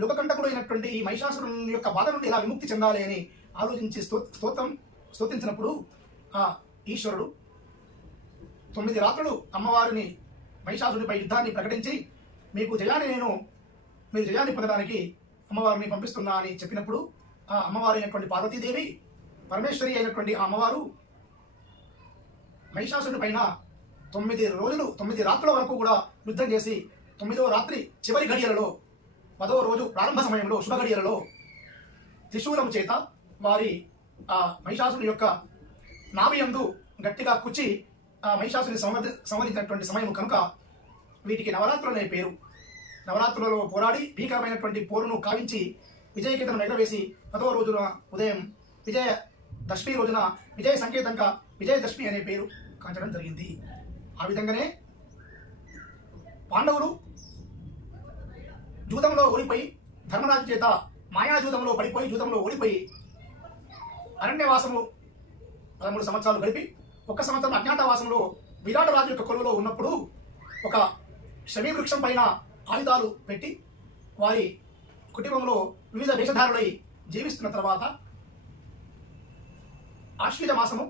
లోకకంటకుడు అయినటువంటి ఈ మహిషాసురుని యొక్క బాధ నుండి ఎలా విముక్తి చెందాలి అని ఆలోచించి స్తోత్రించినప్పుడు ఆ ఈశ్వరుడు 9 రాత్రులు అమ్మవారిని మహిషాసురునిపై యుద్ధాన్ని ప్రకటించి మీరు జయాన్ని పొందడానికి అమ్మవారిని పంపిస్తున్నా అని చెప్పినప్పుడు ఆ అమ్మవారు అయినటువంటి పార్వతీదేవి పరమేశ్వరి అయినటువంటి ఆ అమ్మవారు మహిషాసురుని పైన 9 రాత్రుల వరకు కూడా యుద్ధం చేసి 9వ రాత్రి చివరి గడియలలో 10వ రోజు ప్రారంభ సమయంలో శుభ గడియలలో త్రిశూలము చేత వారి ఆ మహిషాసురుని యొక్క నాభియందు గట్టిగా కుచ్చి ఆ మహిషాసుని సంవరించినటువంటి సమయం కనుక వీటికి నవరాత్రులు అనే పేరు. నవరాత్రులలో పోరాడి భీకరమైనటువంటి పోరును కావించి విజయకేతనం ఎగరవేసి 10వ రోజున ఉదయం విజయదశమి రోజున విజయ సంకేతంగా విజయదశమి అనే పేరు కాంచడం జరిగింది. ఆ విధంగానే పాండవులు జూదంలో ఓడిపోయి ధర్మరాజు చేత మాయా జూదంలో పడిపోయి జూదంలో ఓడిపోయి అరణ్యవాసము 13 సంవత్సరాలు గడిపి 1 సంవత్సరం అజ్ఞాతవాసంలో విరాట రాజు యొక్క కొలువులో ఉన్నప్పుడు ఒక శమీ వృక్షం పైన ఆయుధాలు పెట్టి వారి కుటుంబంలో వివిధ వేషధారులై జీవిస్తున్న తర్వాత ఆశ్వీజ మాసము